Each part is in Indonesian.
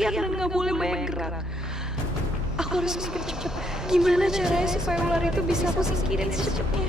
teriak dan nggak boleh banyak gerak. Aku harus mikir cepat. Gimana caranya supaya ular itu bisa aku singkirin secepatnya?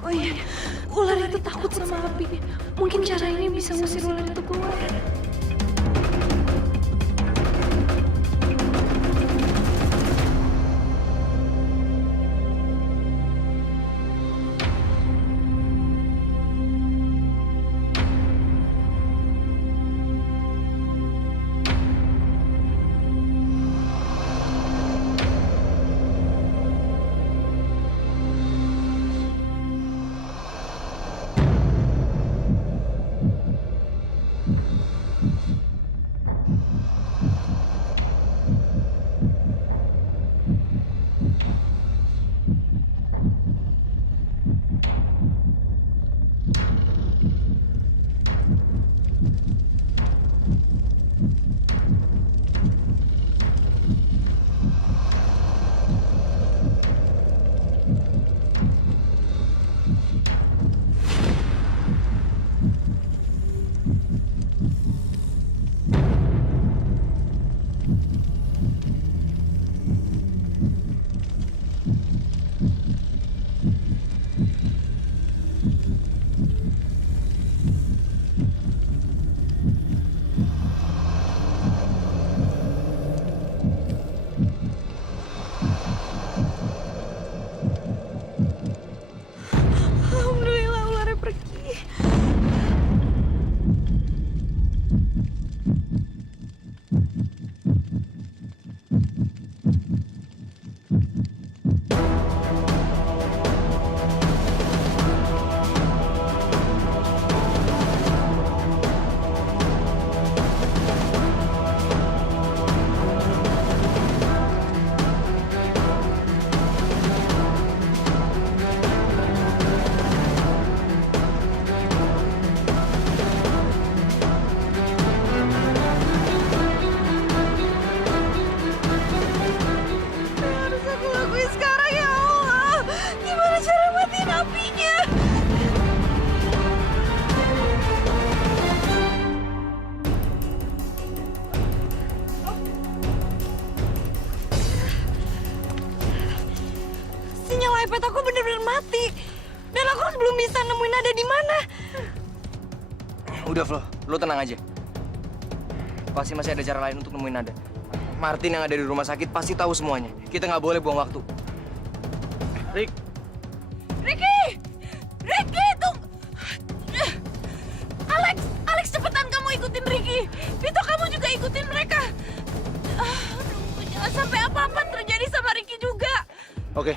Oh iya, ular itu takut sama api. Mungkin cara ini bisa ngusir ular itu keluar. Alhamdulillah ularnya pergi. Harus aku lakuin sekarang ya Allah. Gimana cara matiin apinya? Sinyal iPad aku bener-bener mati. Dan aku belum bisa nemuin ada di mana. Udah, Flo. Lo tenang aja. Pasti masih ada cara lain untuk nemuin Nada. Martin yang ada di rumah sakit pasti tahu semuanya. Kita nggak boleh buang waktu. Rick. Ricky! Ricky, tunggu! Alex, cepetan kamu ikutin Ricky. Vito, kamu juga ikutin mereka. Aduh, jangan sampai apa-apa terjadi sama Ricky juga. Oke.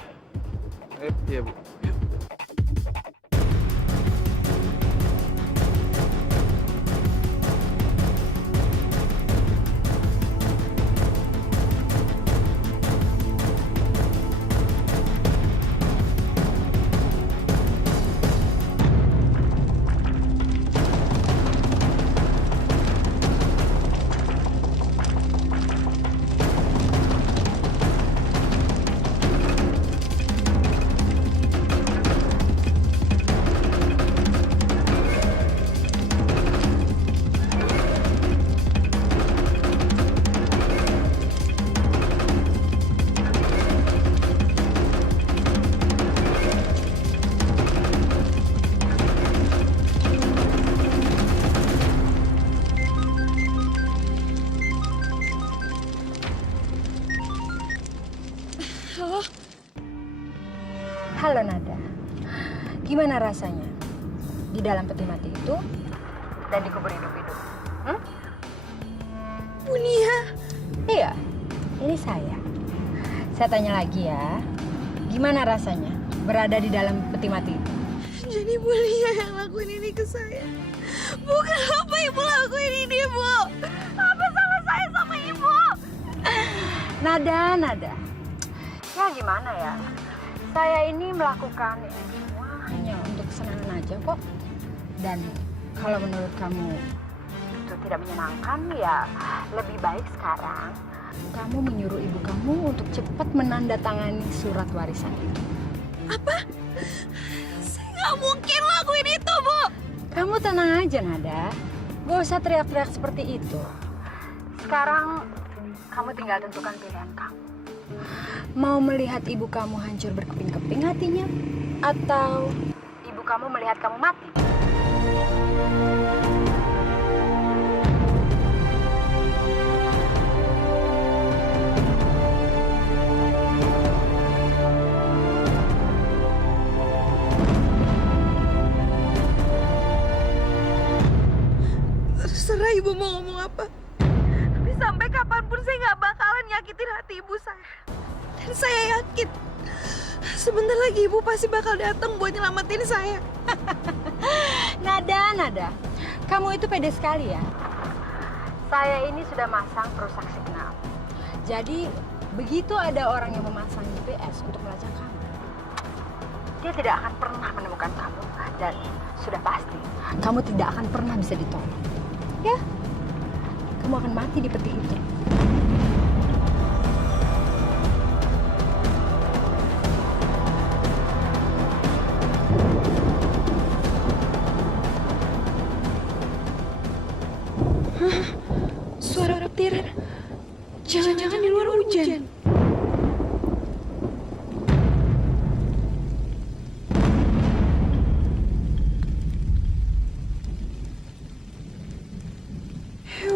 Iya, Bu. Halo Nada, gimana rasanya di dalam peti mati itu dan dikubur hidup-hidup? Bunia. Iya, ini saya. Saya tanya lagi ya, gimana rasanya berada di dalam peti mati itu? Jadi Bunia yang lakuin ini ke saya. Bukan apa ibu lakuin ini, Bu. Apa salah saya sama ibu? Nada. Ya gimana ya? Saya ini melakukan ini semua hanya untuk kesenangan aja kok. Dan kalau menurut kamu itu tidak menyenangkan, ya lebih baik sekarang kamu menyuruh ibu kamu untuk cepat menandatangani surat warisan itu. Apa? Saya nggak mungkin lakuin itu, Bu. Kamu tenang aja, Nada. Gak usah teriak-teriak seperti itu. Sekarang kamu tinggal tentukan pilihan kamu. Mau melihat ibu kamu hancur berkeping-keping hatinya? Atau ibu kamu melihat kamu mati? Terserah ibu mau ngomong apa. Tapi sampai kapanpun saya nggak bakalan nyakitin hati ibu saya. Dan saya yakin sebentar lagi ibu pasti bakal datang buat nyelamatin saya. Nada. Kamu itu pede sekali ya. Saya ini sudah masang perusak signal. Jadi begitu ada orang yang memasang GPS untuk melacak kamu, dia tidak akan pernah menemukan kamu. Dan sudah pasti kamu tidak akan pernah bisa ditolong. Ya, kamu akan mati di peti itu. Suara petir. Jangan-jangan di luar hujan. Ya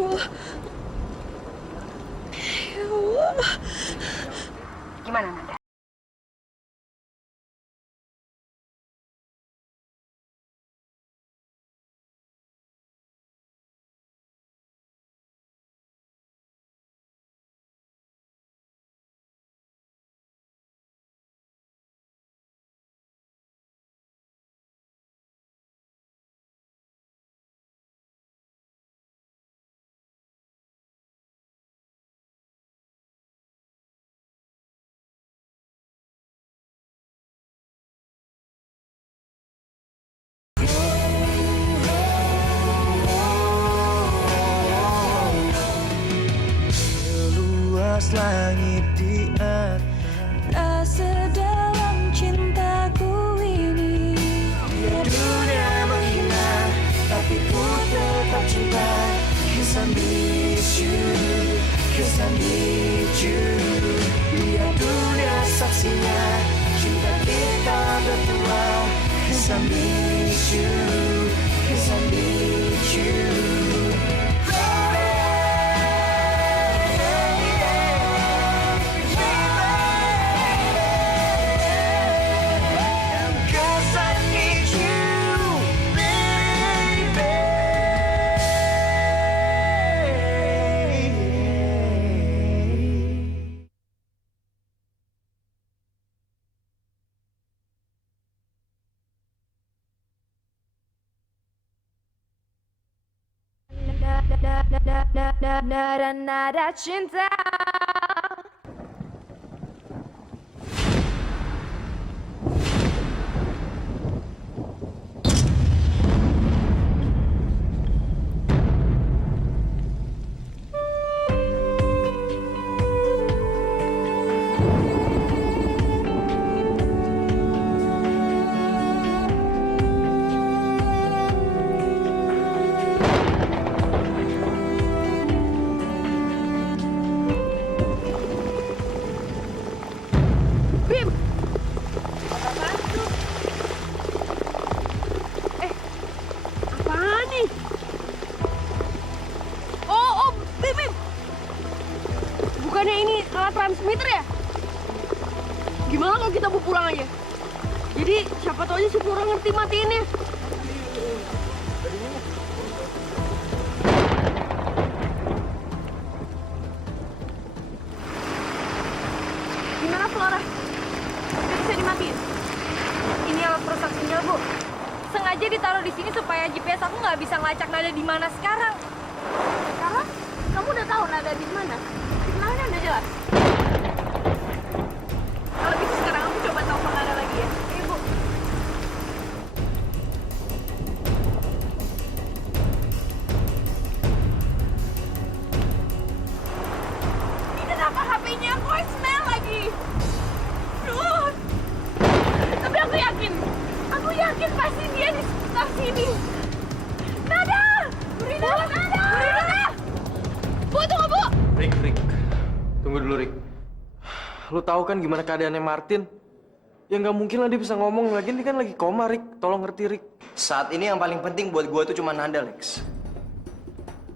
Allah. Gimana, Nada? Seluas langit di atas, Rasa dalam cintaku ini. biar dunia menghina, tapi ku tetap cinta. 'Cause I need you, 'cause I need you. Biar dunia saksinya, cinta kita berdua. 'Cause I need you, 'cause I need you. Nada cinta. Bukannya ini alat transmitter ya? Gimana kalau kita bawa pulang aja? Jadi siapa tahu aja si Pura ngerti matiinnya. Gimana Flora? Bisa dimatiin? Ini alat perusak sinyal, Bu. Sengaja ditaruh di sini supaya GPS aku nggak bisa ngelacak Nada di mana sekarang. Sekarang kamu udah tahu Nada di mana? Signalnya udah jelas. Aku yakin pasti dia di sekitar sini. Nada! Bu Rina! Nada! Bu Rina! Bu, tunggu, Bu! Rick. Tunggu dulu, Rick. Lu tahu kan gimana keadaannya Martin? Ya nggak mungkin lah dia bisa ngomong lagi, dia kan lagi koma, Rick. Tolong ngerti, Rick. Saat ini yang paling penting buat gue itu cuma Nada, Lex.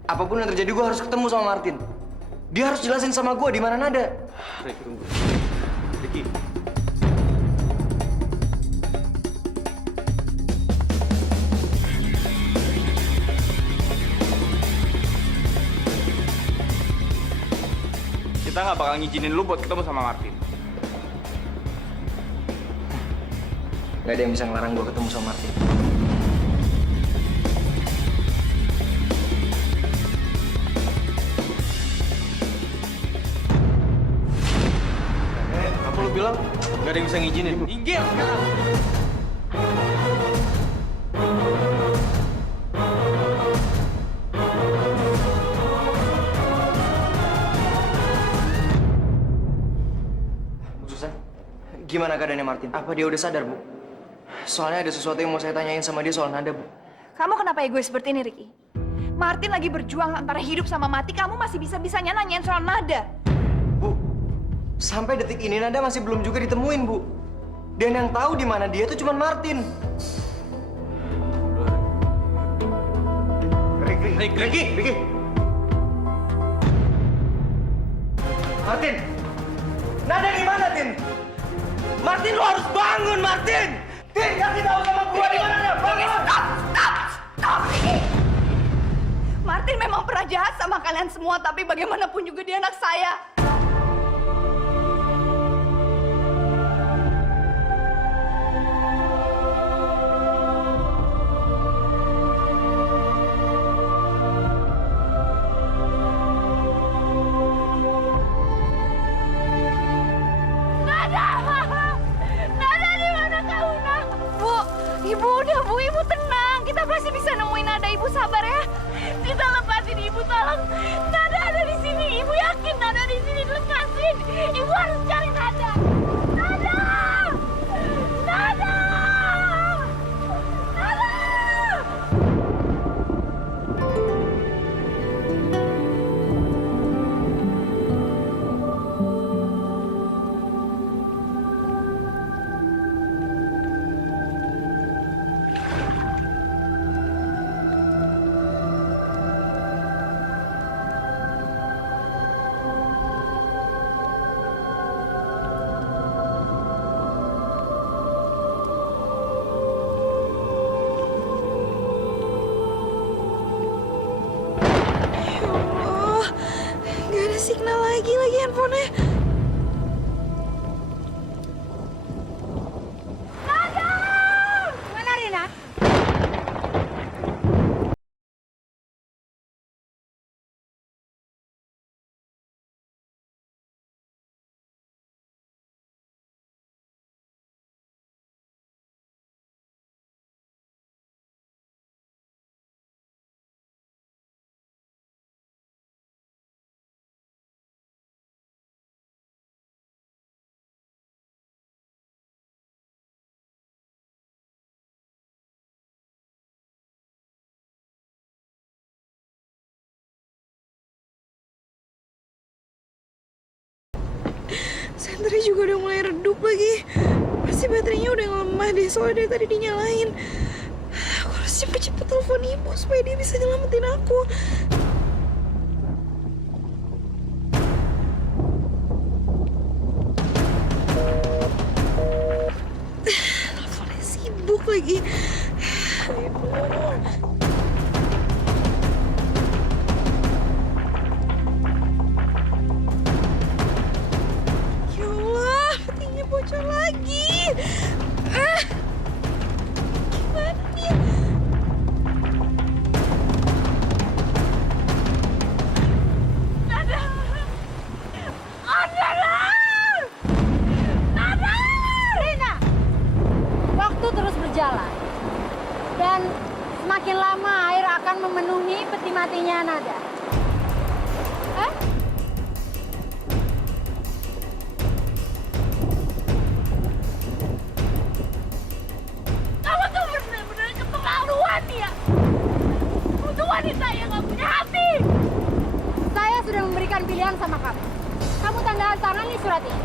Apapun yang terjadi, gue harus ketemu sama Martin. Dia harus jelasin sama gue di mana Nada. Rick, tunggu. Ricky. Kita nggak bakal ngizinin lu buat ketemu sama Martin. Gak ada yang bisa ngelarang gue ketemu sama Martin. Apa lu bilang? Gak ada yang bisa ngizinin. Minggir sekarang. Bu Susan, gimana keadaannya Martin? Apa dia udah sadar, Bu? Soalnya ada sesuatu yang mau saya tanyain sama dia soal Nada, Bu. Kamu kenapa egois seperti ini, Ricky? Martin lagi berjuang antara hidup sama mati, kamu masih bisa-bisanya nanyain soal Nada. Bu, sampai detik ini Nada masih belum juga ditemuin, Bu. Dan yang tahu di mana dia itu cuma Martin. Ricky. Martin! Nada di mana, Tin? Martin, lo harus bangun, Martin! Tin, kasih tahu sama gua di mana Nada! Bangun! Stop, Ricky! Martin memang pernah jahat sama kalian semua, tapi bagaimanapun juga dia anak saya. Bu, Ibu tenang. Kita pasti bisa nemuin Nada. Ibu sabar ya. Kita lepasin Ibu, tolong. Nada ada di sini. Ibu yakin Nada di sini. Lepasin. Ibu harus cari Nada. Nada! Nada! Nada! Signal lagi handphonenya. Nada! Mana Rina? Senternya juga udah mulai redup lagi. Pasti baterainya udah lemah deh, soalnya dari tadi dinyalain. Aku harus cepet-cepet telepon Ibu supaya dia bisa nyelamatin aku. Teleponnya sibuk lagi. Ya Allah, petinya bocor lagi. Gimana nih? Nada! Nada! Nada! Rina! Waktu terus berjalan. Dan semakin lama air akan memenuhi peti matinya Nada. tangan sama kamu. Kamu tanda tangan nih surat ini.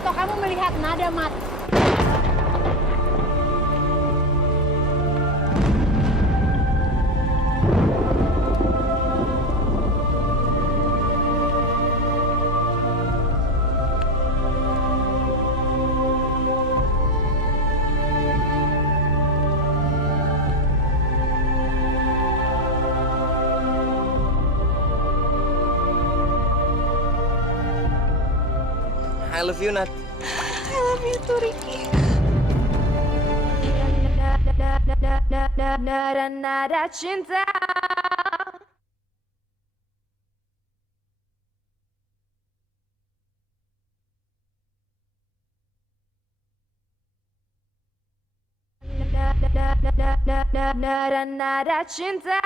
Atau kamu melihat Nada mati. I love you, Nat. I love you too, Ricky. Nada cinta. Nada cinta.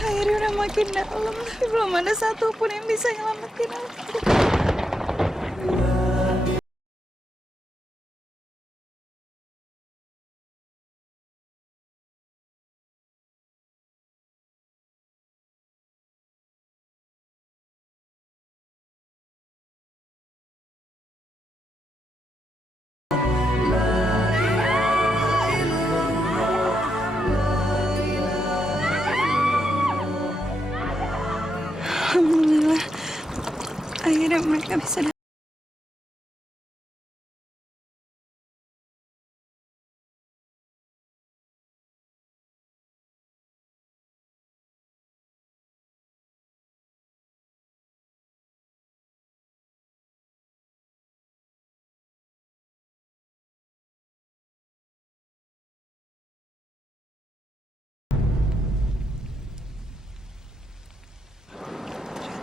Airnya udah makin dalam, tapi belum ada satupun yang bisa nyelamatin aku. Alhamdulillah, akhirnya mereka bisa datang.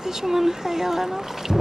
Itu cuma khayalan aku.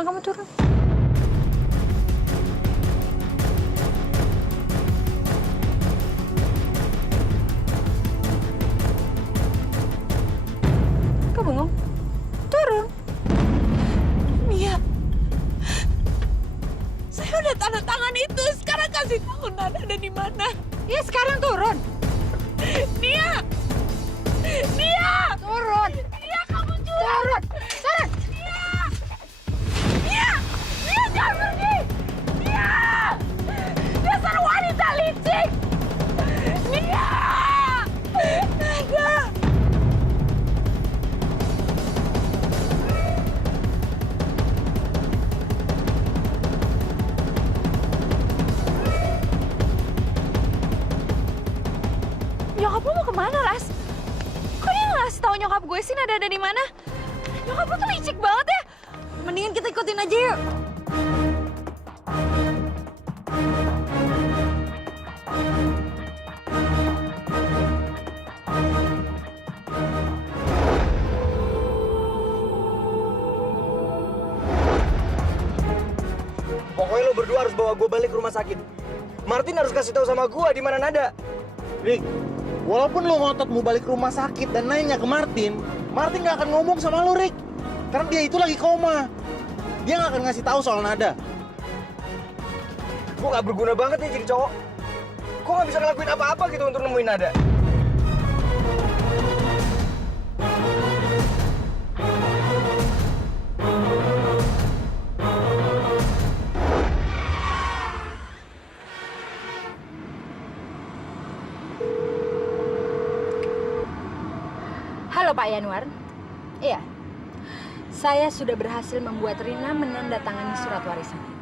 Kamu turun. Kau bengong? Turun. Mia, saya udah tanda tangan itu. Sekarang kasih tahu Nada ada di mana. Ya sekarang turun. Nia! Nia! Turun. Nia, kamu curang! Turun. Turun. Nia! Nia, jangan pergi! Nia! Dasar wanita licik! Nia! Nada! Nyokap lu mau kemana, Ras? Kok dia ngasih tahu nyokap gue sih Nada ada di mana? Nyokap lu tuh licik banget ya. Mendingan kita ikutin aja yuk. Pokoknya lo berdua harus bawa gue balik ke rumah sakit. Martin harus kasih tahu sama gue di mana Nada. Rick, walaupun lo ngotot mau balik ke rumah sakit dan nanya ke Martin, Martin nggak akan ngomong sama lo, Rick. Karena dia itu lagi koma. Dia nggak akan ngasih tahu soal Nada. Gue gak berguna banget nih jadi cowok. Gue gak bisa ngelakuin apa-apa gitu untuk nemuin Nada. Halo Pak Yanuar. Iya. Saya sudah berhasil membuat Rina menandatangani surat warisan itu.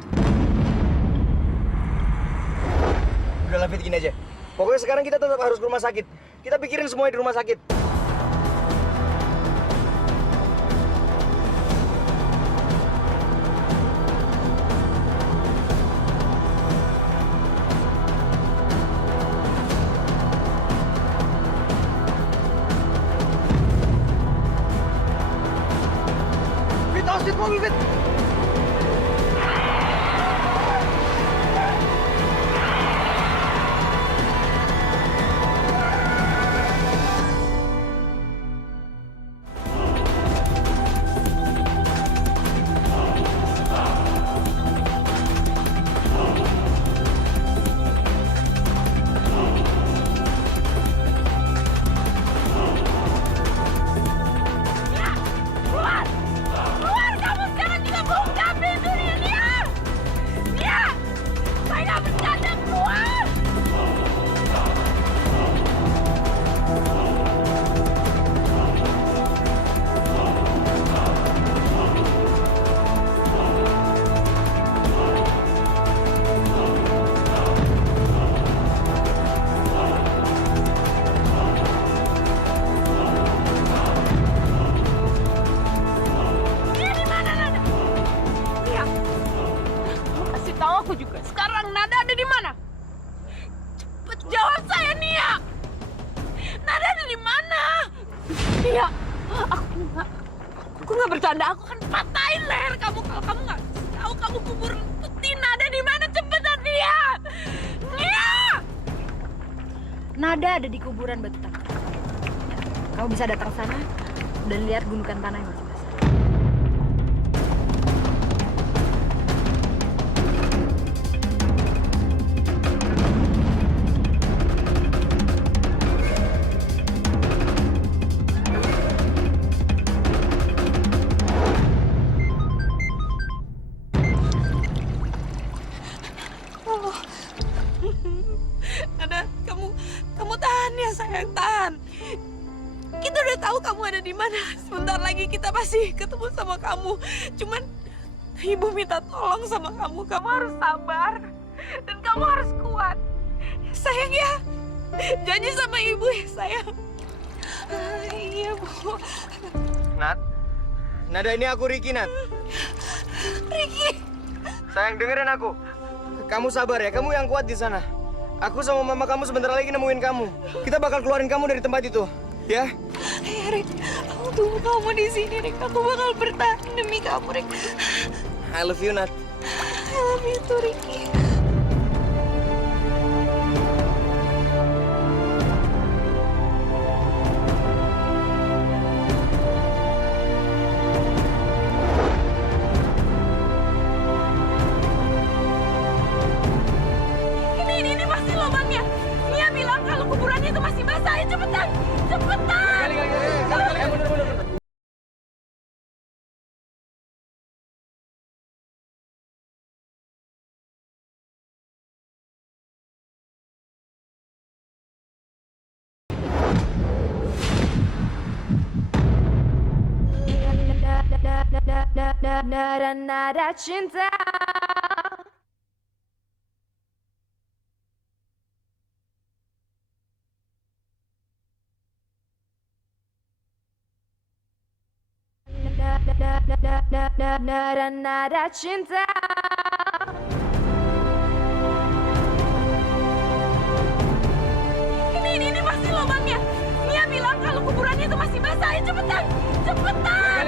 Udah lah, Fit, gini aja. Pokoknya sekarang kita tetap harus ke rumah sakit. Kita pikirin semuanya di rumah sakit. Fit, awas Fit, mobil Fit. Keluar! Keluar kamu sekarang juga buka pintunya, Nia! Nia! Saya nggak bercanda, keluar! Nia di mana, Nada? Nia, kamu kasih tahu aku juga. Sekarang Nada ada di mana? Cepet jawab saya, Nia. Nada ada di mana? Nia, aku nggak bercanda. Aku akan patahin leher kamu kalau kamu nggak tahu kamu kubur Tina ada di mana. Cepetan, Nia. Nia! Nada ada di kuburan batu tangkap. Kamu bisa datang sana dan lihat gundukan tanah yang masih basah. Nada, kamu tahan ya sayang, tahan. Kita udah tahu kamu ada di mana. Sebentar lagi kita pasti ketemu sama kamu. Cuman ibu minta tolong sama kamu. Kamu harus sabar dan kamu harus kuat. Sayang ya. Janji sama ibu ya, sayang. Iya, Bu. Nat, Nada, ini aku Ricky, Nat. Ricky. Sayang, dengerin aku. Kamu sabar ya, kamu yang kuat di sana. Aku sama mama kamu sebentar lagi nemuin kamu. Kita bakal keluarin kamu dari tempat itu, ya? Iya, Rick. Aku tunggu kamu di sini, Rick. Aku bakal bertahan demi kamu, Rick. I love you, Nat. I love you too, Ricky. Ini pasti lubangnya. Nia bilang kalau kuburannya itu masih basah. Ayo cepetan, cepetan. Nada cinta. Nada cinta. Ini pasti lubangnya. Nia bilang kalau kuburannya itu masih basah. Ayo cepetan, cepetan.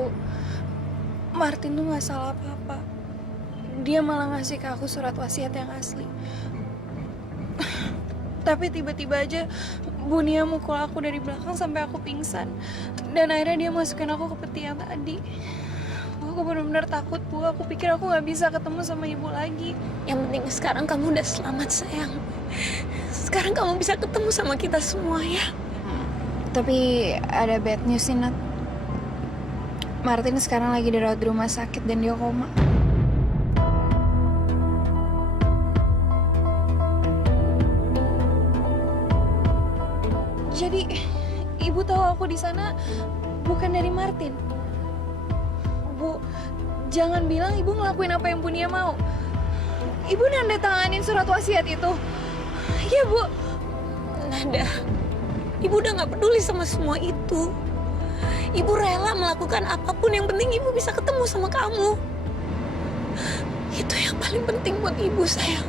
Bu, Martin tuh nggak salah apa-apa. Dia malah ngasih ke aku surat wasiat yang asli. Tapi tiba-tiba aja Bu Nia mukul aku dari belakang sampai aku pingsan. Dan akhirnya dia masukin aku ke peti yang tadi. Aku benar-benar takut, Bu. Aku pikir aku nggak bisa ketemu sama ibu lagi. Yang penting sekarang kamu udah selamat, sayang. Sekarang kamu bisa ketemu sama kita semua, ya. Tapi ada bad news sih, Nat. Martin sekarang lagi dirawat di rumah sakit dan dia koma. Jadi, ibu tahu aku di sana bukan dari Martin. Bu, jangan bilang ibu ngelakuin apa yang Bu Nia mau. Ibu nanda tanganin surat wasiat itu. Iya, Bu. Nada, ibu udah gak peduli sama semua itu. Ibu rela melakukan apapun, yang penting ibu bisa ketemu sama kamu. Itu yang paling penting buat ibu, sayang.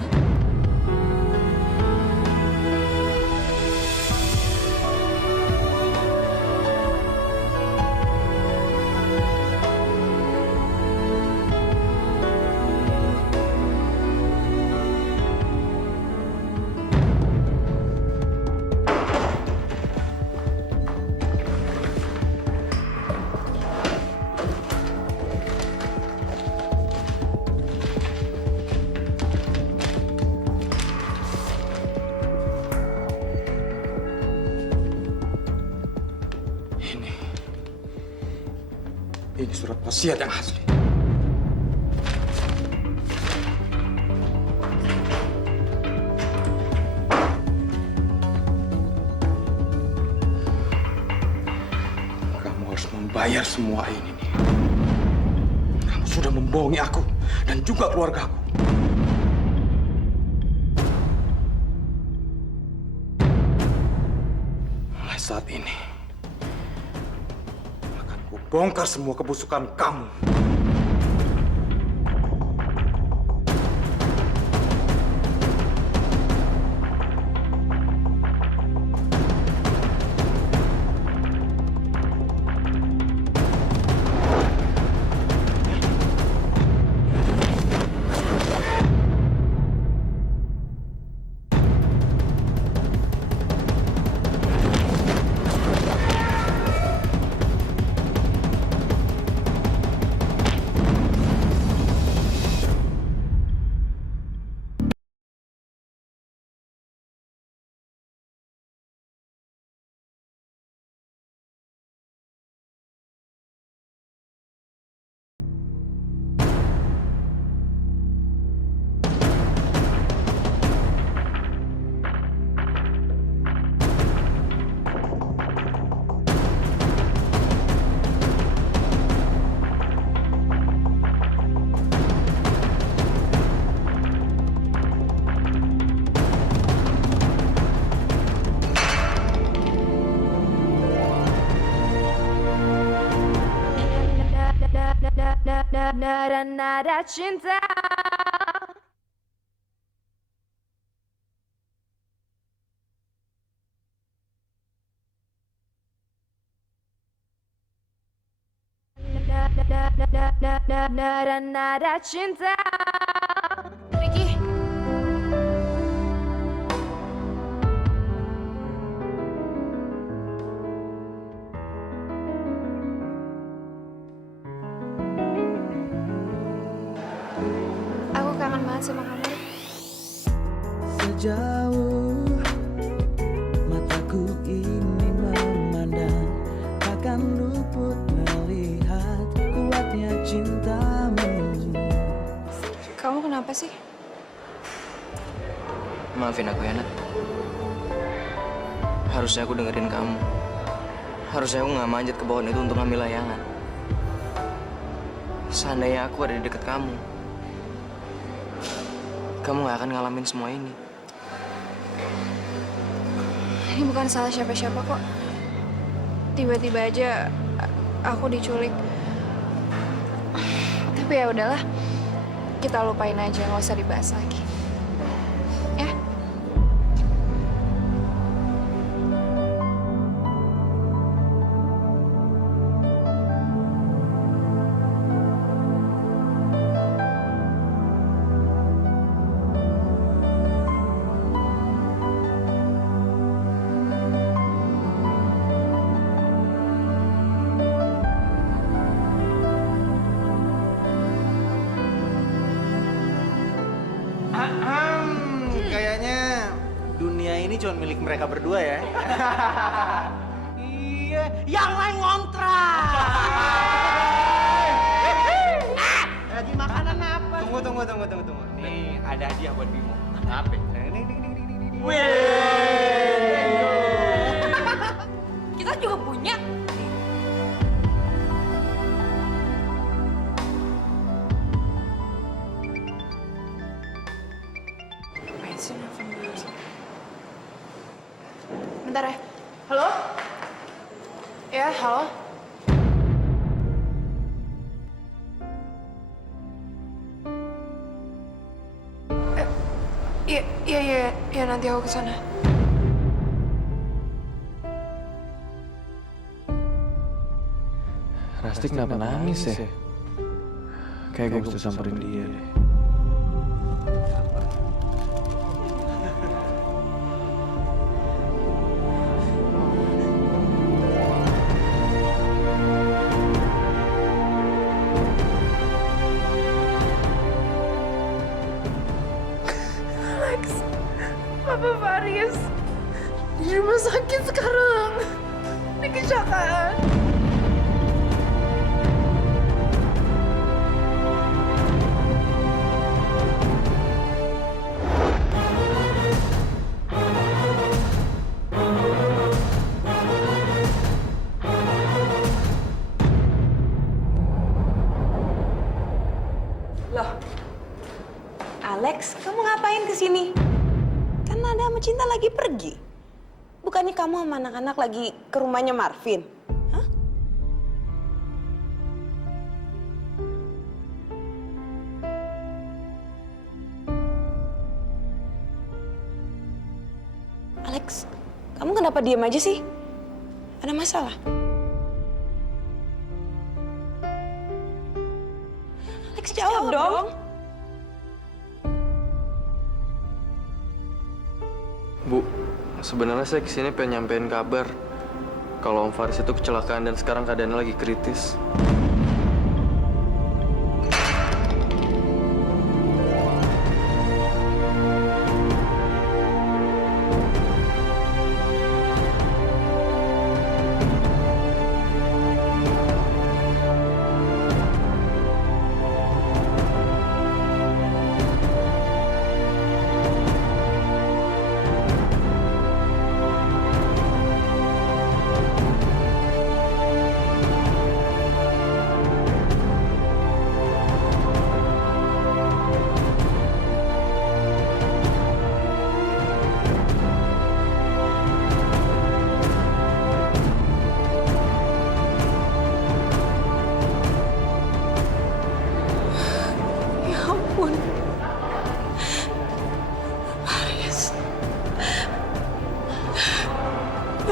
Ini surat wasiat yang asli. Kamu harus membayar semua ini nih. Kamu sudah membohongi aku dan juga keluargaku. Mulai saat ini bongkar semua kebusukan kamu. Nada cinta. Nada cinta. Ricky. Aku kangen banget sama kamu. Sejauh mataku ini memandang, takkan luput melihat kuatnya cintamu. Kamu kenapa sih? Maafin aku ya, Nat. Harusnya aku dengerin kamu. Harusnya aku nggak manjat ke pohon itu untuk ngambil layangan. Seandainya aku ada di dekat kamu, kamu nggak akan ngalamin semua ini. Ini bukan salah siapa-siapa kok. Tiba-tiba aja aku diculik. Tapi ya udahlah, kita lupain aja, nggak usah dibahas lagi. Ya. mereka berdua ya. Iya, yang lain ngontrak. Lagi makanan apa? Tunggu. Nih, ada hadiah buat Bimo. Apa? Kita juga punya. Bentar ya. Halo? Ya, halo? Iya, nanti aku kesana. Rasti kenapa nangis ya? Kayak gue mesti samperin dia deh. Papa Faris di rumah sakit sekarang. Ini kecelakaan. Loh, Alex, kamu ngapain kesini? Kan Nada sama Cinta lagi pergi. Bukannya kamu sama anak-anak lagi ke rumahnya Marvin? Hah? Alex, kamu kenapa diem aja sih? Ada masalah? Alex, jawab dong. Bu, sebenarnya saya kesini pengen nyampein kabar kalau Om Faris itu kecelakaan dan sekarang keadaannya lagi kritis.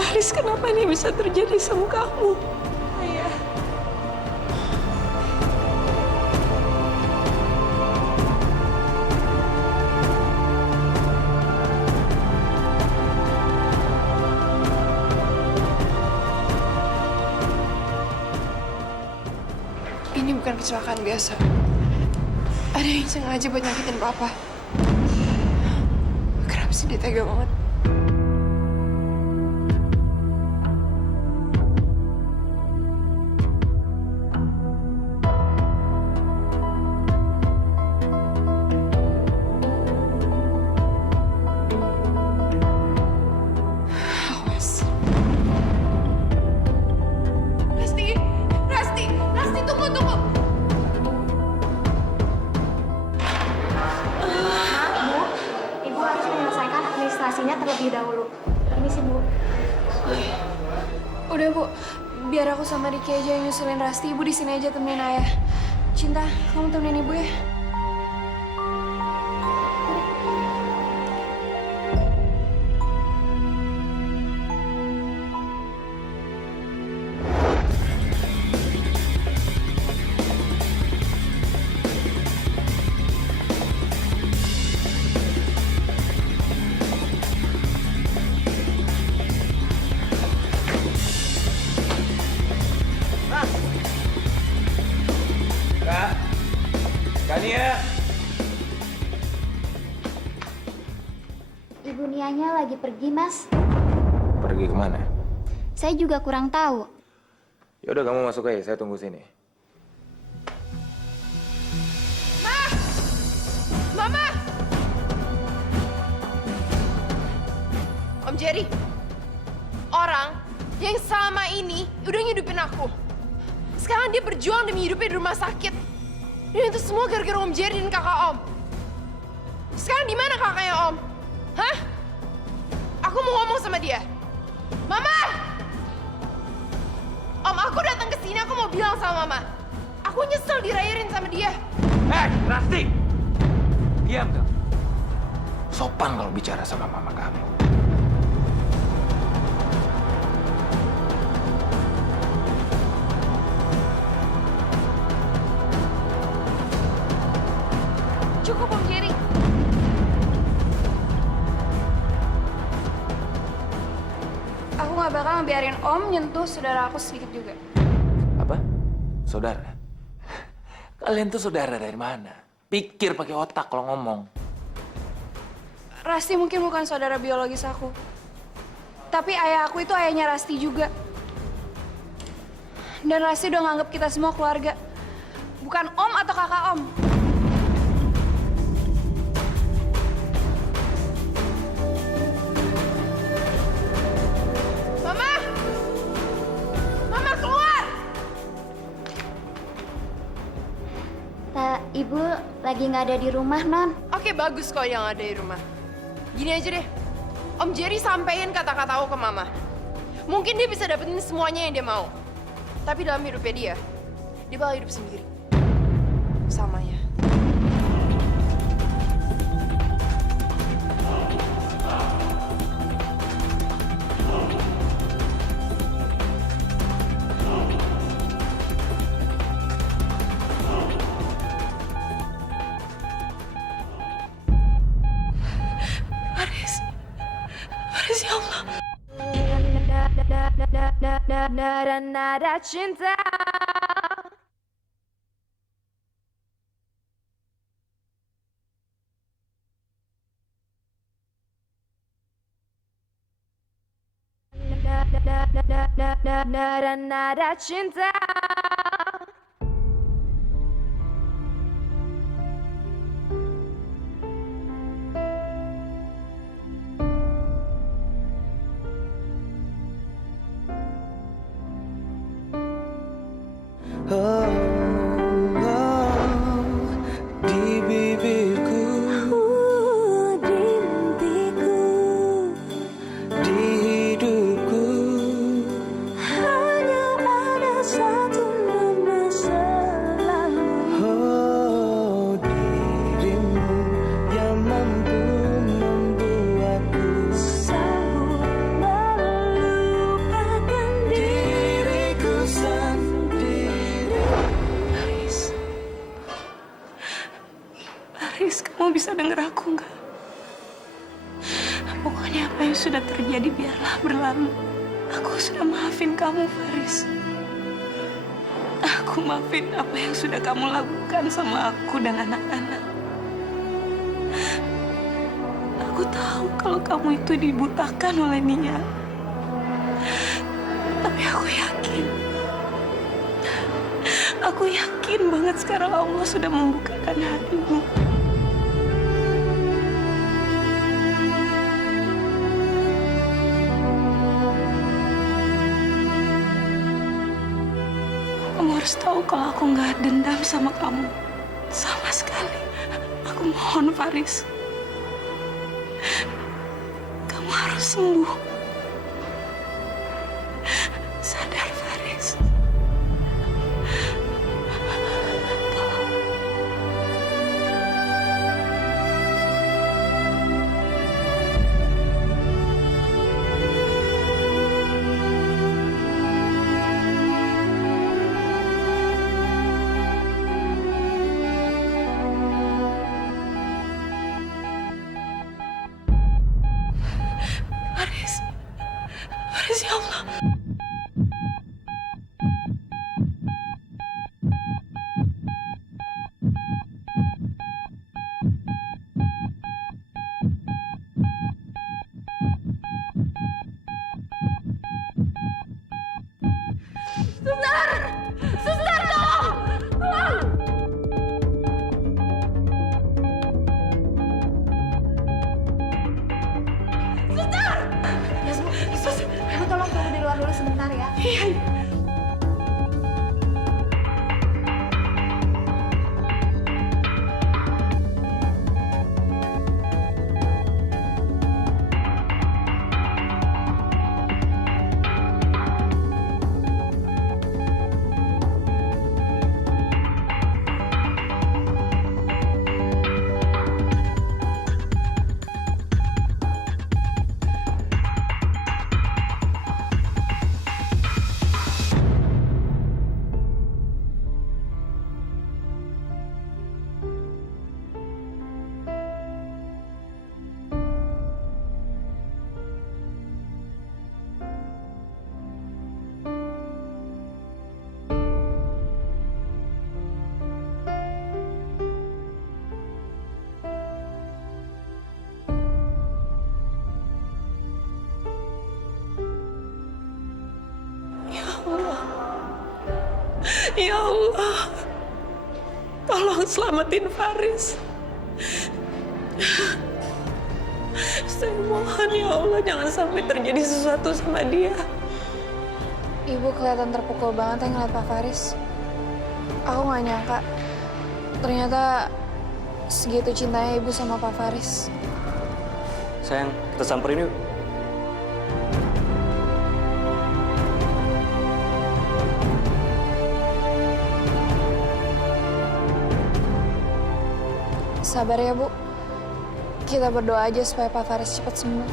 Haris, kenapa ini bisa terjadi sama kamu? Ayah. Ini bukan kecelakaan biasa. Ada yang sengaja buat nyakitin Papa. Kenapa sih dia tega banget? Rasti, tunggu. Ibu harus menyelesaikan administrasinya terlebih dahulu. Ini sih, Bu. Udah, Bu. Biar aku sama Riki aja yang nyusulin Rasti. Ibu di sini aja temenin Ayah. Cinta, kamu temenin Ibu ya. Ibu Nianya lagi pergi, Mas. pergi kemana? Saya juga kurang tahu. Ya udah kamu masuk aja, saya tunggu sini. Mama! Om Jerry, orang yang selama ini udah ngidupin aku. Sekarang dia berjuang demi hidupnya di rumah sakit. Dan itu semua gara-gara Om Jerry dan kakak Om. Sekarang di mana kakaknya Om? Hah? Aku mau ngomong sama dia. Mama! Om, aku datang ke sini, aku mau bilang sama Mama. Aku nyesel dirairin sama dia. Rasti! Diam kamu. Sopan kalau bicara sama mama kamu. Cukup, Om Jerry. Aku gak bakal ngebiarin Om nyentuh saudara aku sedikit juga. Apa? Saudara? Kalian tuh saudara dari mana? Pikir pakai otak kalau ngomong. Rasti mungkin bukan saudara biologis aku. Tapi ayah aku itu ayahnya Rasti juga. Dan Rasti udah nganggap kita semua keluarga. Bukan Om atau kakak Om. Mama! Mama keluar! Ibu lagi nggak ada di rumah, Non. Oke, bagus kalau yang ada di rumah. Gini aja deh, Om Jerry sampein kata-kata aku ke Mama. Mungkin dia bisa dapetin semuanya yang dia mau. Tapi dalam hidupnya dia bakal hidup sendiri. Samanya. Haris, ya Allah. Nada cinta. Nada cinta. Di bibirku, Di mimpiku di hidupku, hanya ada satu nama selalu. oh dirimu yang mampu membuatku Sanggup melupakan diriku sendiri. Haris, kamu bisa denger aku nggak? Pokoknya apa yang sudah terjadi biarlah berlalu. Aku sudah maafin kamu, Faris. Aku maafin apa yang sudah kamu lakukan sama aku dan anak-anak. Aku tahu kalau kamu itu dibutakan oleh Nia. Tapi aku yakin banget sekarang Allah sudah membukakan hatimu. Kamu harus tahu kalau aku nggak dendam sama kamu. Sama sekali. Aku mohon, Faris. Kamu harus sembuh. Sadar, Faris. Haris. Ya Allah, tolong selamatin Faris. Saya mohon ya Allah, jangan sampai terjadi sesuatu sama dia. Ibu kelihatan terpukul banget ya ngeliat Pak Faris. Aku nggak nyangka, ternyata segitu cintanya ibu sama Pak Faris. Sayang, kita samperin yuk. Sabar ya Bu, kita berdoa aja supaya Pak Faris cepat sembuh.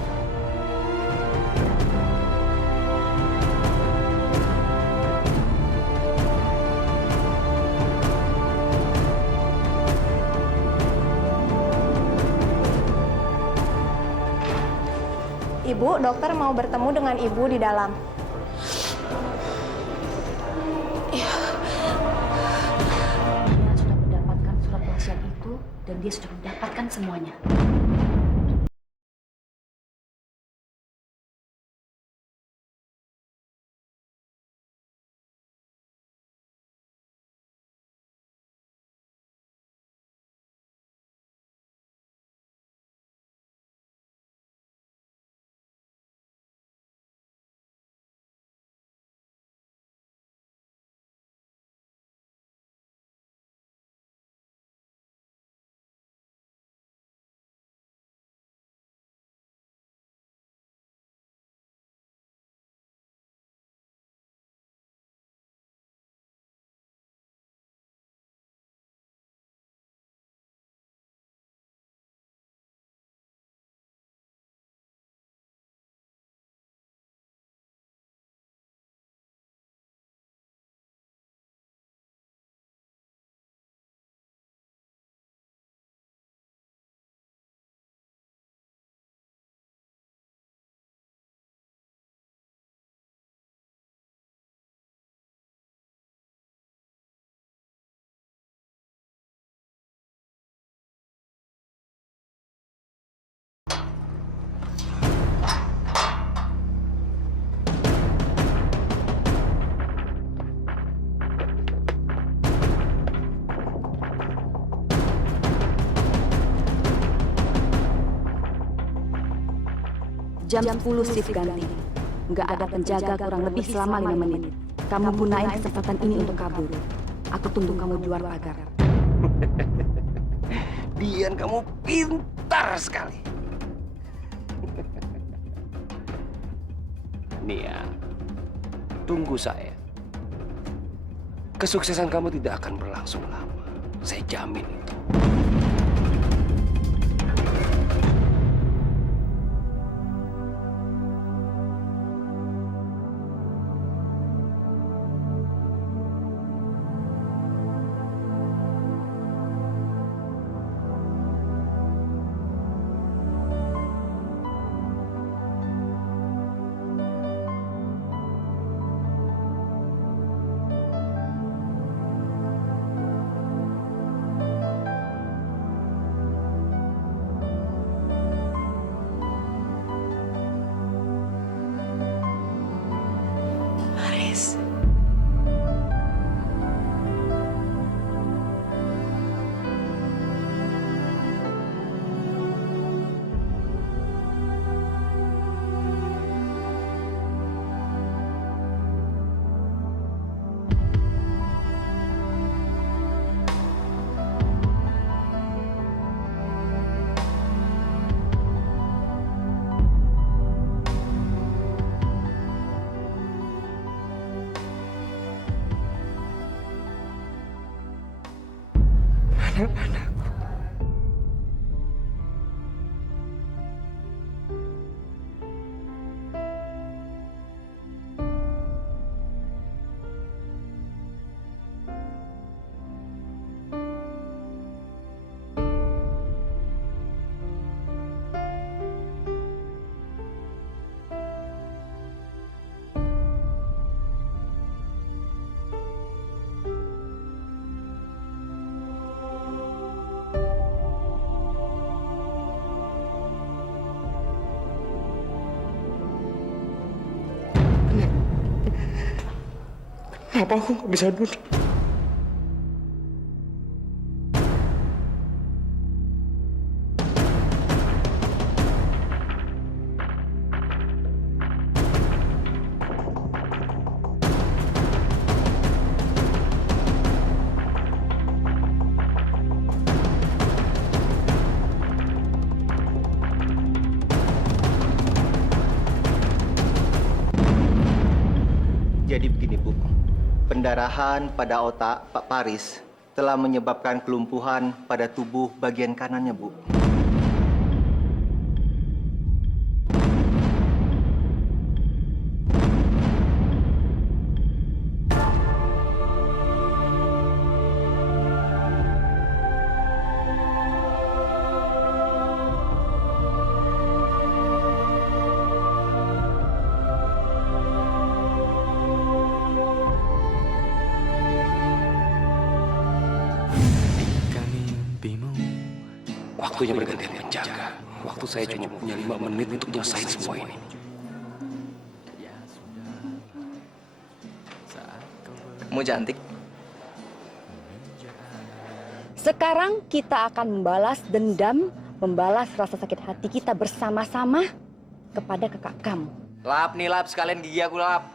Ibu, dokter mau bertemu dengan ibu di dalam. Dia sudah mendapatkan surat wasiat itu dan dia sudah mendapatkan semuanya. Jam 10 shift ganti. Nggak ada penjaga kurang lebih selama 5 menit. Kamu gunain kesempatan ini untuk kabur. Aku tunggu kamu di luar pagar. Dian, kamu pintar sekali. Nia, tunggu saya. Kesuksesan kamu tidak akan berlangsung lama. Saya jamin itu. Kenapa aku nggak bisa nurut? Jadi begini, Bu. Pendarahan pada otak Pak Paris telah menyebabkan kelumpuhan pada tubuh bagian kanannya, Bu. Waktunya bergantian penjaga. Waktu saya cuma punya 5 menit untuk nyelesain semua ini. Kamu cantik. Sekarang kita akan membalas dendam, membalas rasa sakit hati kita bersama-sama kepada kakak kamu. Lap nih lap, sekalian gigi aku lap.